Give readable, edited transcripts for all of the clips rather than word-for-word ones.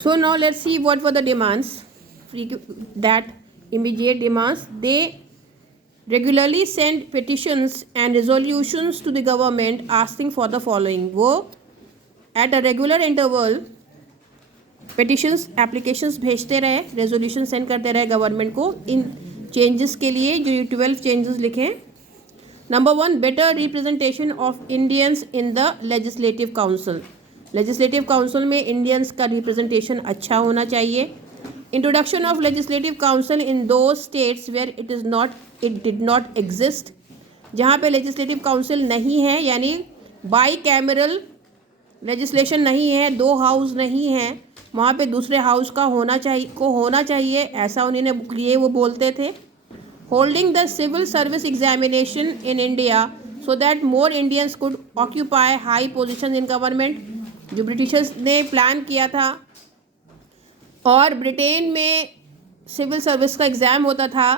So now let's see what were the demands. That immediate demands. They regularly send petitions and resolutions to the government asking for the following. वो at a regular interval petitions applications भेजते रहे, resolution send करते रहे government को इन changes के लिए जो 12 changes लिखे. Number 1, better representation of Indians in the legislative council. Legislative council में इंडियंस का रिप्रेजेंटेशन अच्छा होना चाहिए. Introduction of legislative council in दो states where it did not exist. जहाँ पे लेजिस्लेटिव काउंसिल नहीं है, यानी बाई कैमरल लेजिस्लेशन नहीं है, दो हाउस नहीं है, वहाँ पे दूसरे हाउस का होना चाहिए ऐसा उन्होंने लिए वो बोलते थे. Holding the civil service examination in India so that more Indians could occupy high position in government. जो ब्रिटिशर्स ने प्लान किया था, और ब्रिटेन में सिविल सर्विस का एग्ज़ाम होता था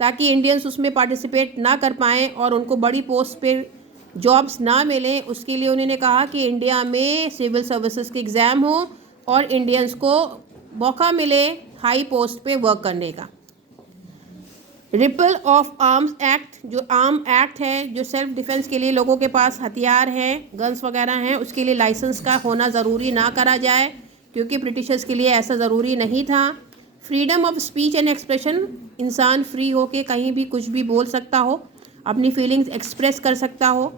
ताकि इंडियंस उसमें पार्टिसिपेट ना कर पाएँ और उनको बड़ी पोस्ट पे जॉब्स ना मिलें. उसके लिए उन्होंने कहा कि इंडिया में सिविल सर्विसेज के एग्ज़ाम हो और इंडियंस को मौका मिले हाई पोस्ट पे वर्क करने का. रिपल ऑफ आर्म्स एक्ट, जो आर्म एक्ट है, जो सेल्फ डिफेंस के लिए लोगों के पास हथियार हैं, गन्स वगैरह हैं, उसके लिए लाइसेंस का होना ज़रूरी ना करा जाए क्योंकि ब्रिटिशर्स के लिए ऐसा ज़रूरी नहीं था. Freedom of speech and expression, इंसान फ्री होके कहीं भी कुछ भी बोल सकता हो, अपनी फीलिंग्स एक्सप्रेस कर सकता हो,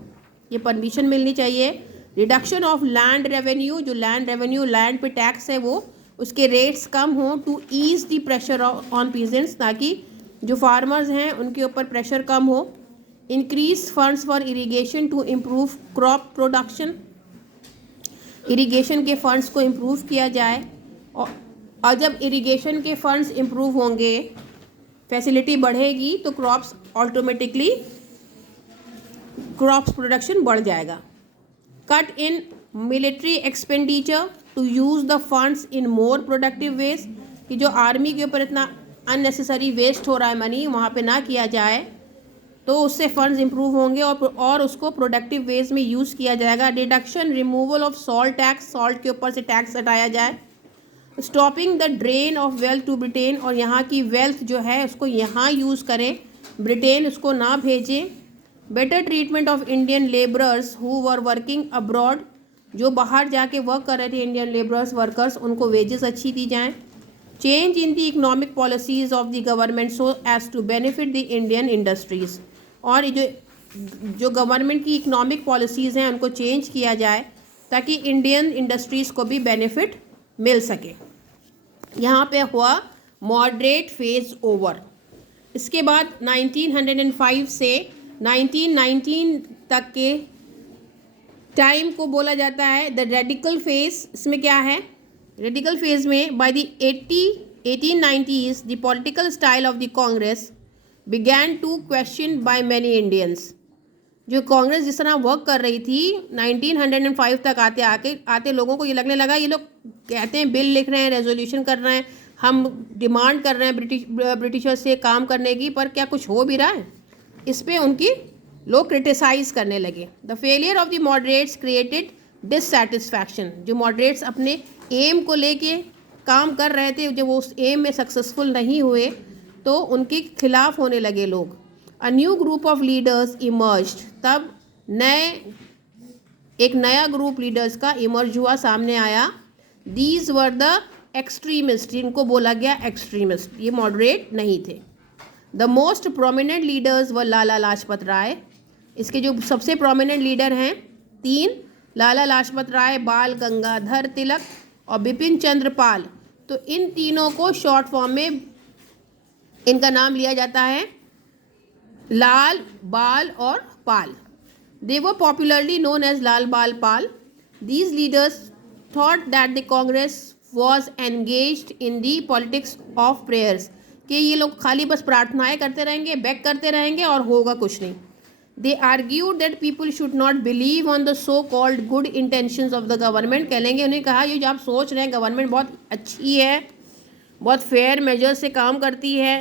ये परमिशन मिलनी चाहिए. रिडक्शन ऑफ लैंड रेवेन्यू, जो लैंड रेवेन्यू लैंड पे टैक्स है वो उसके रेट्स कम हो to ease the pressure on peasants, ताकि जो फार्मर्स हैं उनके ऊपर प्रेशर कम हो. Increase funds for irrigation to improve crop production, irrigation के फंड्स को इम्प्रूव किया जाए. और जब इरिगेशन के फंड्स इम्प्रूव होंगे, फैसिलिटी बढ़ेगी, तो क्रॉप्स ऑटोमेटिकली क्रॉप्स प्रोडक्शन बढ़ जाएगा. Cut in military expenditure to use the funds in more productive ways, कि जो आर्मी के ऊपर इतना अननेसेसरी वेस्ट हो रहा है मनी, वहाँ पे ना किया जाए, तो उससे फंड्स इंप्रूव होंगे और उसको प्रोडक्टिव वेज में यूज़ किया जाएगा. Deduction removal of salt tax, salt के ऊपर से टैक्स हटाया जाए. Stopping the drain of wealth to Britain, और यहाँ की वेल्थ जो है उसको यहाँ यूज़ करें, ब्रिटेन उसको ना भेजें. Better treatment of Indian labourers who were working abroad, जो बाहर जाके वर्क कर रहे थे इंडियन लेबरर्स वर्कर्स, उनको वेजेस अच्छी दी जाएँ. Change in the economic policies of the government so as to benefit the Indian industries, और जो गवर्नमेंट की इकोनॉमिक पॉलिसीज़ हैं उनको चेंज किया जाए ताकि इंडियन इंडस्ट्रीज़ को भी बेनिफिट मिल सके. यहाँ पे हुआ मॉडरेट फेज ओवर. इसके बाद 1905 से 1919 तक के टाइम को बोला जाता है द रेडिकल फेज. इसमें क्या है, रेडिकल फेज में by the 1890s the political style of the Congress began to question by many Indians. जो कांग्रेस जिस तरह वर्क कर रही थी 1905 तक आते लोगों को ये लगने लगा, ये लोग कहते हैं बिल लिख रहे हैं, रेजोल्यूशन कर रहे हैं, हम डिमांड कर रहे हैं ब्रिटिशर्स से काम करने की, पर क्या कुछ हो भी रहा है? इस पर उनकी लोग क्रिटिसाइज करने लगे. The failure of the moderates created dissatisfaction. जो मॉडरेट्स अपने एम को लेके काम कर रहे थे, जब वो उस एम में सक्सेसफुल नहीं हुए तो उनके खिलाफ होने लगे लोग. A new group of leaders emerged, तब एक नया ग्रुप लीडर्स का इमर्ज हुआ, सामने आया. दीज वर द एक्सट्रीमिस्ट, जिनको बोला गया एक्सट्रीमिस्ट, ये मॉडरेट नहीं थे. द मोस्ट प्रोमिनेंट लीडर्स व लाला लाजपत राय. इसके जो सबसे प्रोमिनेंट लीडर हैं 3, लाला लाजपत राय, बाल गंगाधर तिलक और बिपिन चंद्र पाल. तो इन तीनों को शॉर्ट फॉर्म में इनका नाम लिया जाता है लाल, बाल और Pal. They were popularly known as Lal, Bal, Pal. These leaders thought that the Congress was engaged in the politics of prayers, कि ये लोग खाली बस प्रार्थनाएं करते रहेंगे, बेग करते रहेंगे और होगा कुछ नहीं. They argued that people should not believe on the so-called good intentions of the government. कहेंगे, उन्हें कहा ये जो आप सोच रहे हैं गवर्नमेंट बहुत अच्छी है, बहुत फेयर मेजर से काम करती है,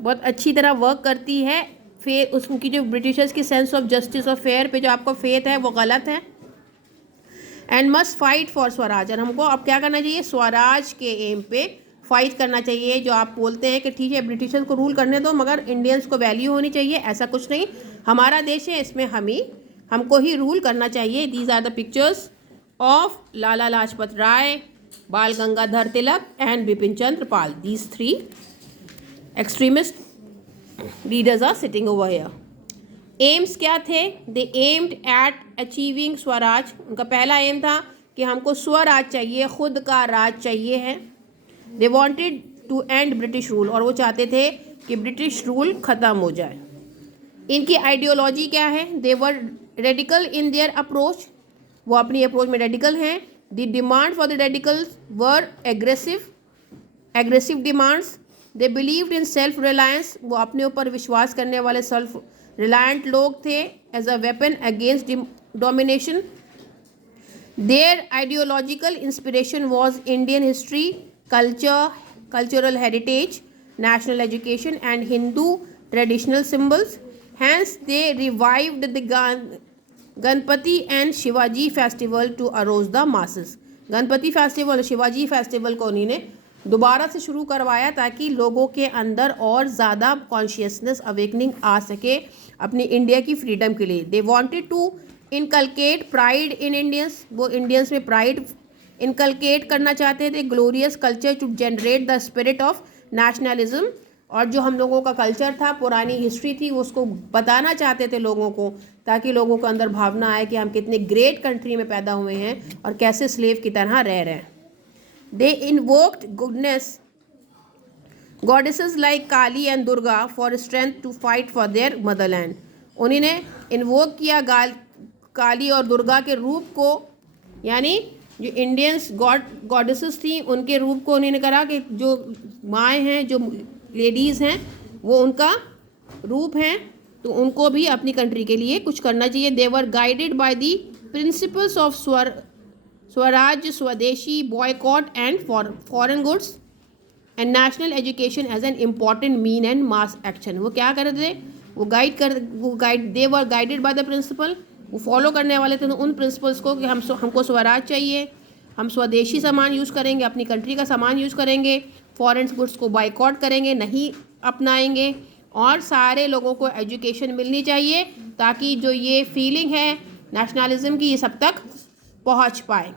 बहुत अच्छी तरह वर्क करती है, फिर उनकी जो ब्रिटिशर्स की सेंस ऑफ जस्टिस और फेयर पे जो आपको फेथ है वो गलत है. And must fight for Swaraj. और हमको अब क्या करना चाहिए, स्वराज के एम पे फाइट करना चाहिए। जो आप बोलते हैं कि ठीक है ब्रिटिशर्स को रूल करने दो मगर इंडियंस को वैल्यू होनी चाहिए, ऐसा कुछ नहीं, हमारा देश है, इसमें हमको ही रूल करना चाहिए। These are the pictures of Lala Lajpat Rai, Bal Gangadhar Tilak and Bipin Chandra Pal. These 3 extremist leaders are sitting over here. Aims क्या थे, they aimed at achieving swaraj. उनका पहला एम था कि हमको स्वराज चाहिए, खुद का राज चाहिए है। They wanted to end British rule, और वो चाहते थे कि ब्रिटिश रूल ख़त्म हो जाए। इनकी आइडियोलॉजी क्या है, दे वर रेडिकल इन देयर अप्रोच, वो अपनी अप्रोच में रेडिकल हैं। The demand for the radicals were aggressive demands. They believed in self reliance, वो अपने ऊपर विश्वास करने वाले सेल्फ रिलायंट लोग थे, as a weapon against domination. Their ideological inspiration was Indian history, cultural heritage, national education and Hindu traditional symbols. Hence they revived the Ganpati and Shivaji festival to arouse the masses. Ganpati festival और Shivaji festival को उन्होंने दोबारा से शुरू करवाया ताकि लोगों के अंदर और ज़्यादा कॉन्शियसनेस अवेकनिंग आ सके अपनी इंडिया की फ्रीडम के लिए। They wanted to inculcate pride in Indians, वो इंडियंस में प्राइड इनकलकेट करना चाहते थे, glorious culture to generate the spirit of nationalism. और जो हम लोगों का कल्चर था, पुरानी हिस्ट्री थी, वो उसको बताना चाहते थे लोगों को, ताकि लोगों के अंदर भावना आए कि हम कितने ग्रेट कंट्री में पैदा हुए हैं और कैसे स्लेव की तरह रह रहे हैं। They invoked goodness goddesses like Kali and Durga for strength to fight for their motherland. उन्होंने इन्वोक किया काली और दुर्गा के रूप को, यानी जो इंडियंस गॉडेसेस थी उनके रूप को उन्होंने कहा कि जो माएँ हैं, जो लेडीज़ हैं, वो उनका रूप हैं, तो उनको भी अपनी कंट्री के लिए कुछ करना चाहिए। They were guided by the principles of swaraj, swadeshi, boycott and foreign goods and national education as an important mean and mass action. वो क्या कर रहे थे, they were guided by the principle, वो फॉलो करने वाले थे उन प्रिंसिपल्स को कि हमको स्वराज चाहिए, हम स्वदेशी सामान यूज़ करेंगे, अपनी कंट्री का सामान यूज़ करेंगे, फॉरेन गुड्स को बाइकआउट करेंगे, नहीं अपनाएंगे, और सारे लोगों को एजुकेशन मिलनी चाहिए ताकि जो ये फीलिंग है नेशनलिज्म की ये सब तक पहुंच पाए।